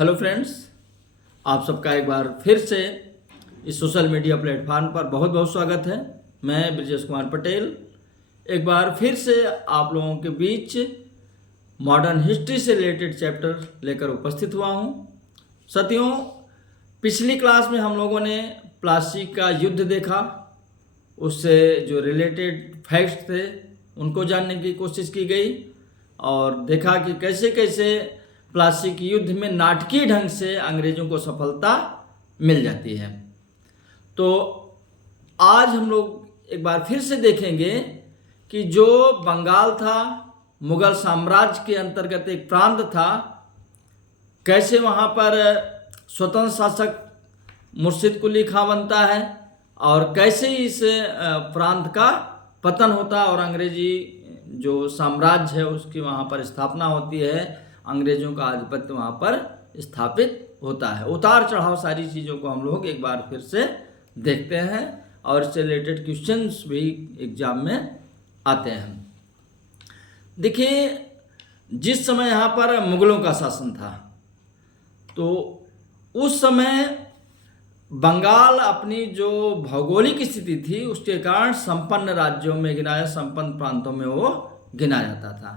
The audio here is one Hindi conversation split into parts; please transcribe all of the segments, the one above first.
हेलो फ्रेंड्स, आप सबका एक बार फिर से इस सोशल मीडिया प्लेटफॉर्म पर बहुत बहुत स्वागत है। मैं ब्रजेश कुमार पटेल एक बार फिर से आप लोगों के बीच मॉडर्न हिस्ट्री से रिलेटेड चैप्टर लेकर उपस्थित हुआ हूं। साथियों, पिछली क्लास में हम लोगों ने प्लासी का युद्ध देखा, उससे जो रिलेटेड फैक्ट्स थे उनको जानने की कोशिश की गई और देखा कि कैसे कैसे प्लासी के युद्ध में नाटकीय ढंग से अंग्रेजों को सफलता मिल जाती है। तो आज हम लोग एक बार फिर से देखेंगे कि जो बंगाल था, मुगल साम्राज्य के अंतर्गत एक प्रांत था, कैसे वहाँ पर स्वतंत्र शासक मुर्शिद कुली खां बनता है और कैसे इस प्रांत का पतन होता है और अंग्रेजी जो साम्राज्य है उसकी वहाँ पर स्थापना होती है, अंग्रेजों का आधिपत्य वहाँ पर स्थापित होता है। उतार चढ़ाव सारी चीज़ों को हम लोग एक बार फिर से देखते हैं और इससे रिलेटेड क्वेश्चंस भी एग्जाम में आते हैं। देखिए, जिस समय यहाँ पर मुगलों का शासन था तो उस समय बंगाल अपनी जो भौगोलिक स्थिति थी उसके कारण संपन्न राज्यों में गिनाया, संपन्न प्रांतों में वो गिना जाता था।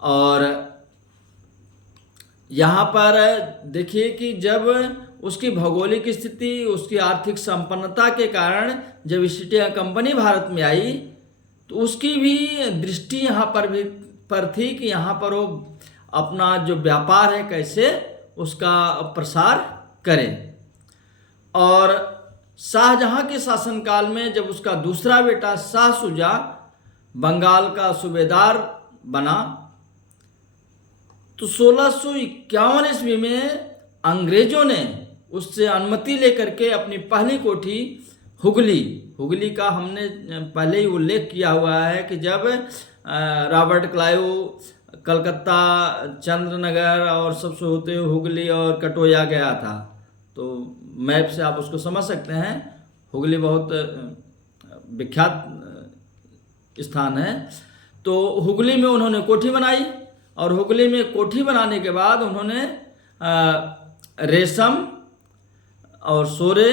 और यहाँ पर देखिए कि जब उसकी भौगोलिक स्थिति, उसकी आर्थिक संपन्नता के कारण जब ईस्ट इंडिया कंपनी भारत में आई तो उसकी भी दृष्टि यहाँ पर थी कि यहाँ पर वो अपना जो व्यापार है कैसे उसका प्रसार करें। और शाहजहाँ के शासनकाल में जब उसका दूसरा बेटा शाह शुजा बंगाल का सूबेदार बना तो 1651 ईस्वी में अंग्रेजों ने उससे अनुमति लेकर के अपनी पहली कोठी हुगली का हमने पहले ही उल्लेख किया हुआ है कि जब रॉबर्ट क्लाइव कलकत्ता, चंद्रनगर और सबसे होते हुगली और कटोया गया था, तो मैप से आप उसको समझ सकते हैं। हुगली बहुत विख्यात स्थान है। तो हुगली में उन्होंने कोठी बनाई और हुगली में कोठी बनाने के बाद उन्होंने रेशम और सोरे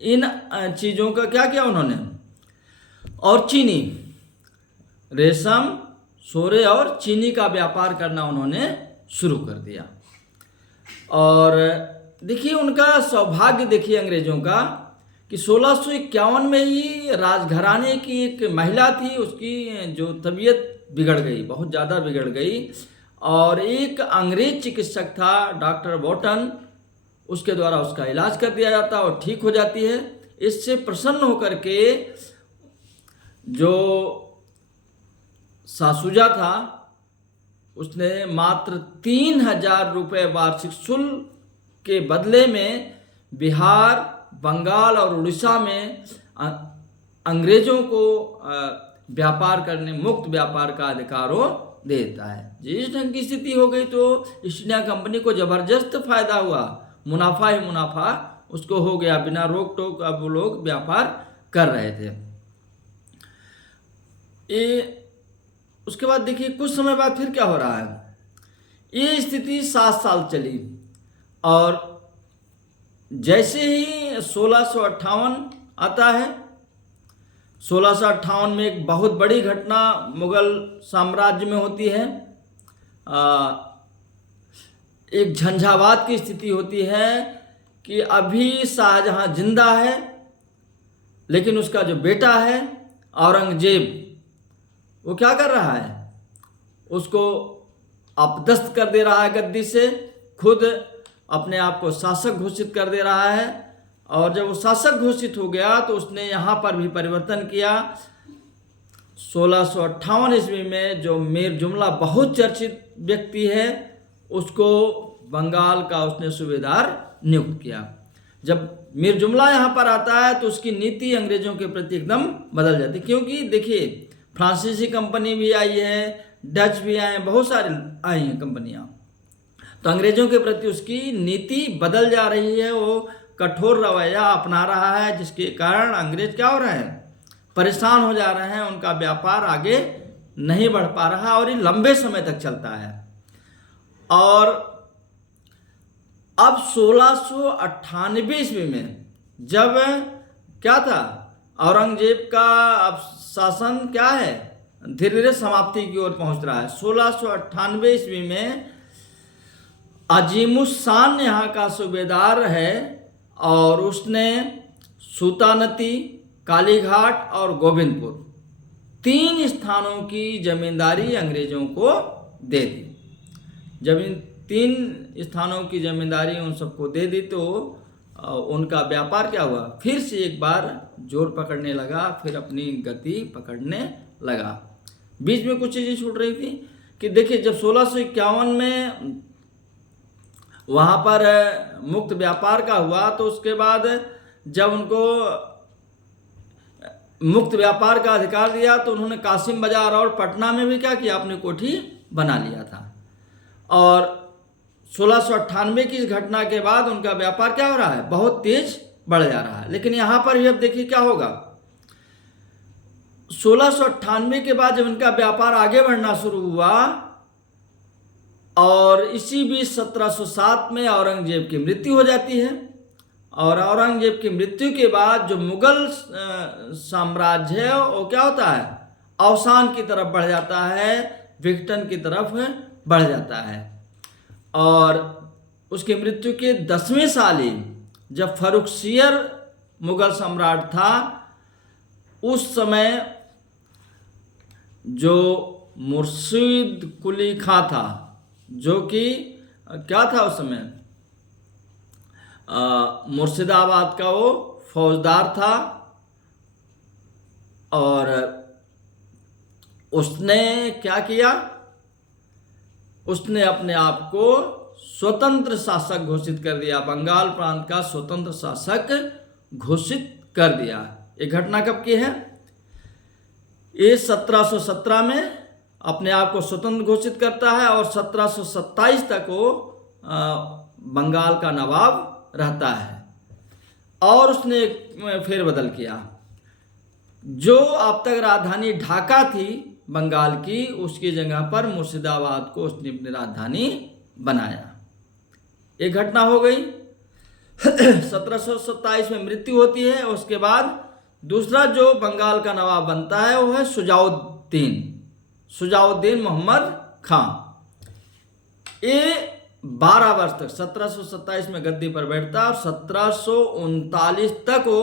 इन चीज़ों का क्या किया उन्होंने, और चीनी, रेशम, सोरे और चीनी का व्यापार करना उन्होंने शुरू कर दिया। और देखिए उनका सौभाग्य, देखिए अंग्रेजों का कि 1651 में ही राजघराने की एक महिला थी, उसकी जो तबीयत बिगड़ गई, बहुत ज़्यादा बिगड़ गई और एक अंग्रेज चिकित्सक था डॉक्टर बॉटन, उसके द्वारा उसका इलाज कर दिया जाता और ठीक हो जाती है। इससे प्रसन्न होकर के जो शाह शुजा था उसने मात्र 3000 रुपये वार्षिक शुल्क के बदले में बिहार, बंगाल और उड़ीसा में अंग्रेजों को व्यापार करने, मुक्त व्यापार का अधिकार देता है। जिस ढंग की स्थिति हो गई तो ईस्ट इंडिया कंपनी को जबरदस्त फायदा हुआ, मुनाफा ही मुनाफा उसको हो गया, बिना रोक टोक अब वो लोग व्यापार कर रहे थे। उसके बाद देखिए कुछ समय बाद फिर क्या हो रहा है, ये स्थिति 7 साल चली और जैसे ही 1658 आता है, 1658 में एक बहुत बड़ी घटना मुगल साम्राज्य में होती है। एक झंझावात की स्थिति होती है कि अभी शाहजहाँ जिंदा है लेकिन उसका जो बेटा है औरंगजेब, वो क्या कर रहा है, उसको अपदस्थ कर दे रहा है गद्दी से, खुद अपने आप को शासक घोषित कर दे रहा है। और जब वो शासक घोषित हो गया तो उसने यहाँ पर भी परिवर्तन किया। 1658 ईस्वी में जो मीर जुमला बहुत चर्चित व्यक्ति है उसको बंगाल का उसने सूबेदार नियुक्त किया। जब मीर जुमला यहाँ पर आता है तो उसकी नीति अंग्रेजों के प्रति एकदम बदल जाती है, क्योंकि देखिए फ्रांसीसी कंपनी भी आई है, डच भी आए हैं, बहुत सारी आई हैं कंपनियाँ, तो अंग्रेजों के प्रति उसकी नीति बदल जा रही है, वो कठोर रवैया अपना रहा है, जिसके कारण अंग्रेज क्या हो रहे हैं, परेशान हो जा रहे हैं, उनका व्यापार आगे नहीं बढ़ पा रहा और ये लंबे समय तक चलता है। और अब 1698 ईस्वी में जब क्या था, औरंगजेब का अब शासन क्या है, धीरे धीरे समाप्ति की ओर पहुंच रहा है। 1698 ईस्वी में अजीमुस्शान यहाँ का सूबेदार है और उसने सूतानती, कालीघाट और गोविंदपुर 3 स्थानों की जमींदारी अंग्रेजों को दे दी। जब इन 3 स्थानों की जमींदारी उन सबको दे दी तो उनका व्यापार क्या हुआ, फिर से एक बार जोर पकड़ने लगा, फिर अपनी गति पकड़ने लगा। बीच में कुछ चीज़ें छूट रही थी कि देखिए, जब 1651 में वहाँ पर मुक्त व्यापार का हुआ तो उसके बाद जब उनको मुक्त व्यापार का अधिकार दिया तो उन्होंने कासिम बाजार और पटना में भी क्या किया, अपनी कोठी बना लिया था। और 1698 की इस घटना के बाद उनका व्यापार क्या हो रहा है, बहुत तेज बढ़ जा रहा है। लेकिन यहाँ पर भी अब देखिए क्या होगा, 1698 के बाद जब इनका व्यापार आगे बढ़ना शुरू हुआ और इसी बीच 1707 में औरंगजेब की मृत्यु हो जाती है। और औरंगजेब की मृत्यु के बाद जो मुगल साम्राज्य है वो क्या होता है, अवसान की तरफ बढ़ जाता है, विघटन की तरफ बढ़ जाता है। और उसकी मृत्यु के 10वें साल ही जब फर्रुखसियर मुगल सम्राट था, उस समय जो मुर्शिद कुली खां था, जो कि क्या था उस समय, मुर्शिदाबाद का वो फौजदार था, और उसने क्या किया, उसने अपने आप को स्वतंत्र शासक घोषित कर दिया, बंगाल प्रांत का स्वतंत्र शासक घोषित कर दिया। ये घटना कब की है, ये 1717 में अपने आप को स्वतंत्र घोषित करता है और 1727 तक वो बंगाल का नवाब रहता है। और उसने एक फेरबदल किया, जो अब तक राजधानी ढाका थी बंगाल की, उसकी जगह पर मुर्शिदाबाद को उसने अपनी राजधानी बनाया। एक घटना हो गई। 1727 में मृत्यु होती है। उसके बाद दूसरा जो बंगाल का नवाब बनता है वो है सुजाउद्दीन मोहम्मद खां। ये 12 वर्ष तक 1727 में गद्दी पर बैठता है और 1739 तक वो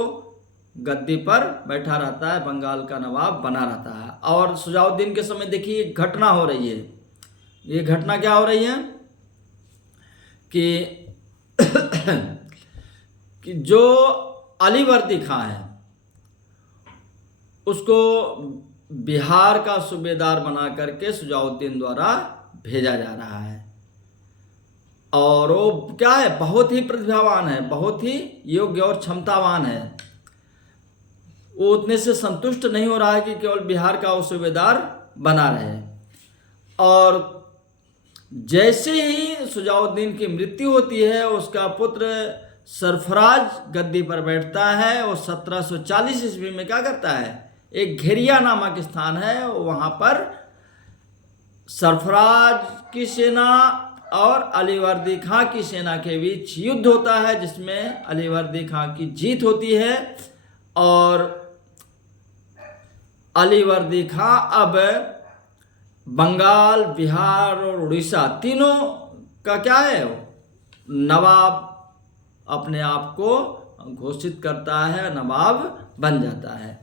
गद्दी पर बैठा रहता है, बंगाल का नवाब बना रहता है। और सुजाउद्दीन के समय देखिए एक घटना हो रही है। ये घटना क्या हो रही है कि जो अलीवर्दी खां है उसको बिहार का सूबेदार बना करके सुजाउद्दीन द्वारा भेजा जा रहा है। और वो क्या है, बहुत ही प्रतिभावान है, बहुत ही योग्य और क्षमतावान है। वो उतने से संतुष्ट नहीं हो रहा है कि केवल बिहार का वो सूबेदार बना रहे। और जैसे ही सुजाउद्दीन की मृत्यु होती है, उसका पुत्र सरफराज गद्दी पर बैठता है। और 1740 ईस्वी में क्या करता है, एक घेरिया नामक स्थान है, वहाँ पर सरफराज की सेना और अलीवर्दी खां की सेना के बीच युद्ध होता है, जिसमें अलीवर्दी खां की जीत होती है। और अलीवर्दी खां अब बंगाल, बिहार और उड़ीसा तीनों का क्या है, नवाब अपने आप को घोषित करता है, नवाब बन जाता है।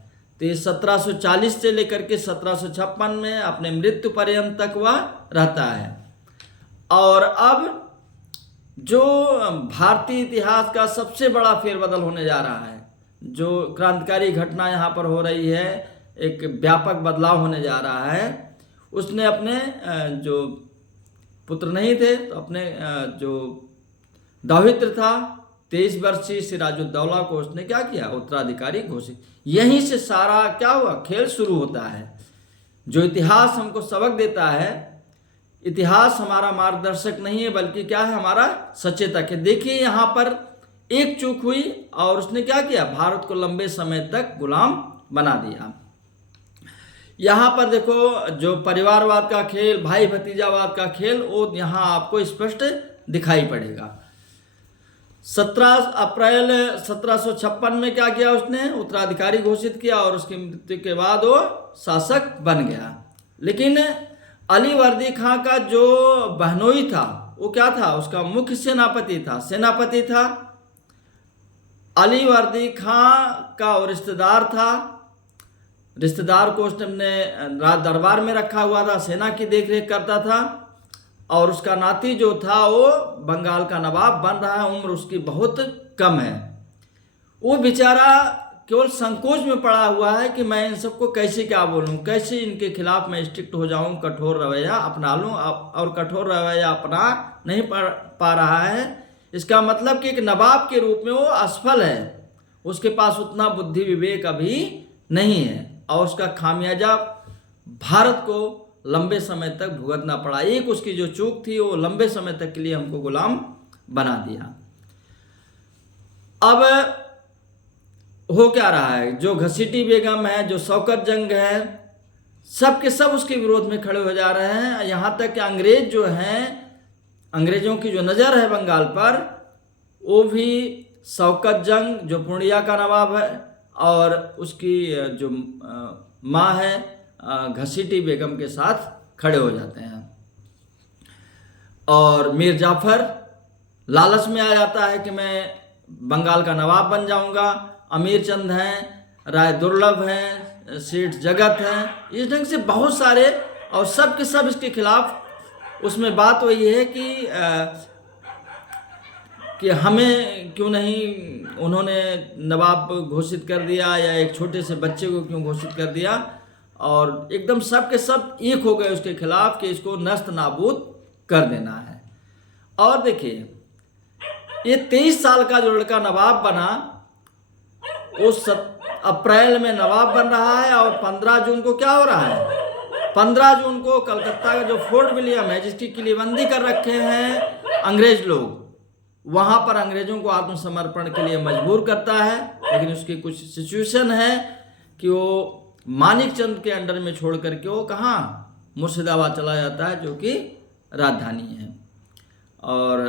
तो ये 1740 से लेकर के 1756 में अपने मृत्यु पर्यंत तक वह रहता है। और अब जो भारतीय इतिहास का सबसे बड़ा फेरबदल होने जा रहा है, जो क्रांतिकारी घटना यहाँ पर हो रही है, एक व्यापक बदलाव होने जा रहा है। उसने अपने जो पुत्र नहीं थे तो अपने जो दौहित्र था 23 वर्षीय सिराजुद्दौला को उसने क्या किया, उत्तराधिकारी घोषित। यहीं से सारा क्या हुआ, खेल शुरू होता है। जो इतिहास हमको सबक देता है, इतिहास हमारा मार्गदर्शक नहीं है बल्कि क्या है, हमारा सचेतक है। देखिए यहाँ पर एक चूक हुई और उसने क्या किया, भारत को लंबे समय तक गुलाम बना दिया। यहाँ पर देखो जो परिवारवाद का खेल, भाई भतीजावाद का खेल, वो यहाँ आपको स्पष्ट दिखाई पड़ेगा। 17 अप्रैल 1756 में क्या किया उसने, उत्तराधिकारी घोषित किया और उसकी मृत्यु के बाद वो शासक बन गया। लेकिन अली वर्दी खां का जो बहनोई था वो क्या था, उसका मुख्य सेनापति था। अली वर्दी खां का वो रिश्तेदार था, रिश्तेदार को उसने अपने राज दरबार में रखा हुआ था, सेना की देखरेख करता था। और उसका नाती जो था वो बंगाल का नवाब बन रहा है, उम्र उसकी बहुत कम है। वो बेचारा केवल संकोच में पड़ा हुआ है कि मैं इन सबको कैसे क्या बोलूं, कैसे इनके खिलाफ मैं स्ट्रिक्ट हो जाऊं, कठोर रवैया अपना लूं। और कठोर रवैया अपना नहीं पा रहा है। इसका मतलब कि एक नवाब के रूप में वो असफल है, उसके पास उतना बुद्धि विवेक अभी नहीं है और उसका खामियाजा भारत को लंबे समय तक भुगतना पड़ा। एक उसकी जो चूक थी वो लंबे समय तक के लिए हमको गुलाम बना दिया। अब हो क्या रहा है, जो घसीटी बेगम है, जो शौकत जंग है, सब के सब उसके विरोध में खड़े हो जा रहे हैं। यहाँ तक कि अंग्रेज जो हैं, अंग्रेजों की जो नज़र है बंगाल पर, वो भी शौकत जंग जो पूर्णिया का नवाब है और उसकी जो माँ है घसीटी बेगम के साथ खड़े हो जाते हैं। और मीर जाफर लालच में आ जाता है कि मैं बंगाल का नवाब बन जाऊंगा। अमीर चंद हैं, राय दुर्लभ हैं, सेठ जगत हैं, इस ढंग से बहुत सारे, और सब के सब इसके खिलाफ। उसमें बात वही है कि हमें क्यों नहीं उन्होंने नवाब घोषित कर दिया, या एक छोटे से बच्चे को क्यों घोषित कर दिया। और एकदम सब के सब एक हो गए उसके खिलाफ कि इसको नस्त नाबूद कर देना है। और देखिए, ये 23 साल का जो लड़का नवाब बना, वो अप्रैल में नवाब बन रहा है। और 15 जून को क्या हो रहा है, 15 जून को कलकत्ता का जो फोर्ट विलियम है, जिसकी किलेबंदी कर रखे हैं अंग्रेज लोग, वहाँ पर अंग्रेजों को आत्मसमर्पण के लिए मजबूर करता है। लेकिन उसकी कुछ सिचुएशन है कि वो मानिक चंद के अंडर में छोड़ करके वो कहाँ, मुर्शिदाबाद चला जाता है, जो कि राजधानी है। और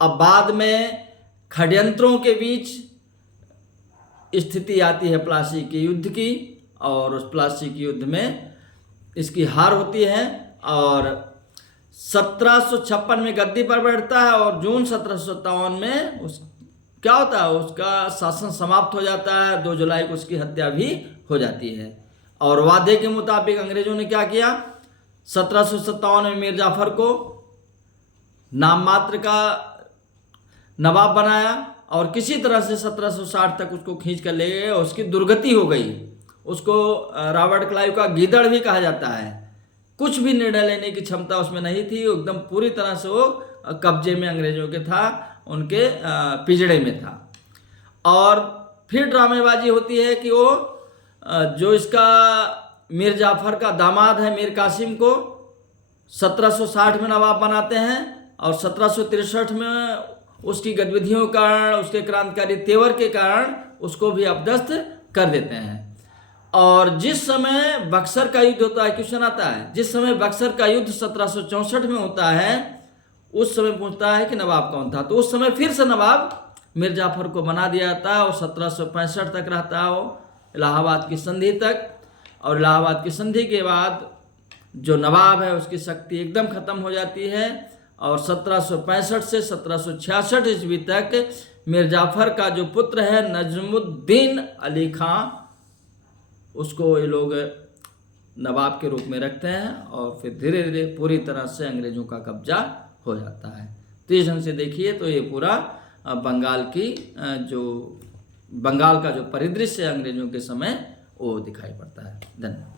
अब बाद में षड्यंत्रों के बीच स्थिति आती है प्लासी के युद्ध की, और उस प्लासी के युद्ध में इसकी हार होती है और 1756 में गद्दी पर बैठता है। और जून 1757 में क्या होता है, उसका शासन समाप्त हो जाता है। 2 जुलाई को उसकी हत्या भी हो जाती है। और वादे के मुताबिक अंग्रेजों ने क्या किया, 1757 में मीर जाफर को नाम मात्र का नवाब बनाया और किसी तरह से 1760 तक उसको खींच कर ले गए। उसकी दुर्गति हो गई। उसको रॉबर्ट क्लाइव का गीदड़ भी कहा जाता है। कुछ भी निर्णय लेने की क्षमता उसमें नहीं थी। एकदम पूरी तरह से वो कब्जे में अंग्रेजों के था, उनके पिंजड़े में था। और फिर ड्रामेबाजी होती है कि वो जो इसका मीर जाफर का दामाद है मीर कासिम को 1760 में नवाब बनाते हैं और 1763 में उसकी गतिविधियों के कारण, उसके क्रांतिकारी तेवर के कारण उसको भी अपदस्थ कर देते हैं। और जिस समय बक्सर का युद्ध होता है, क्वेश्चन आता है, जिस समय बक्सर का युद्ध 1764 में होता है, उस समय पूछता है कि नवाब कौन था, तो उस समय फिर से नवाब मीर जाफर को बना दिया जाता है और 1765 तक रहता है वो, इलाहाबाद की संधि तक। और इलाहाबाद की संधि के बाद जो नवाब है उसकी शक्ति एकदम खत्म हो जाती है और 1765 से 1766 ईस्वी तक मीर जाफर का जो पुत्र है नजमुद्दीन अली खां, उसको ये लोग नवाब के रूप में रखते हैं और फिर धीरे धीरे पूरी तरह से अंग्रेजों का कब्जा हो जाता है। तो इस ढंग से देखिए तो ये पूरा बंगाल का जो परिदृश्य अंग्रेजों के समय वो दिखाई पड़ता है। धन्यवाद।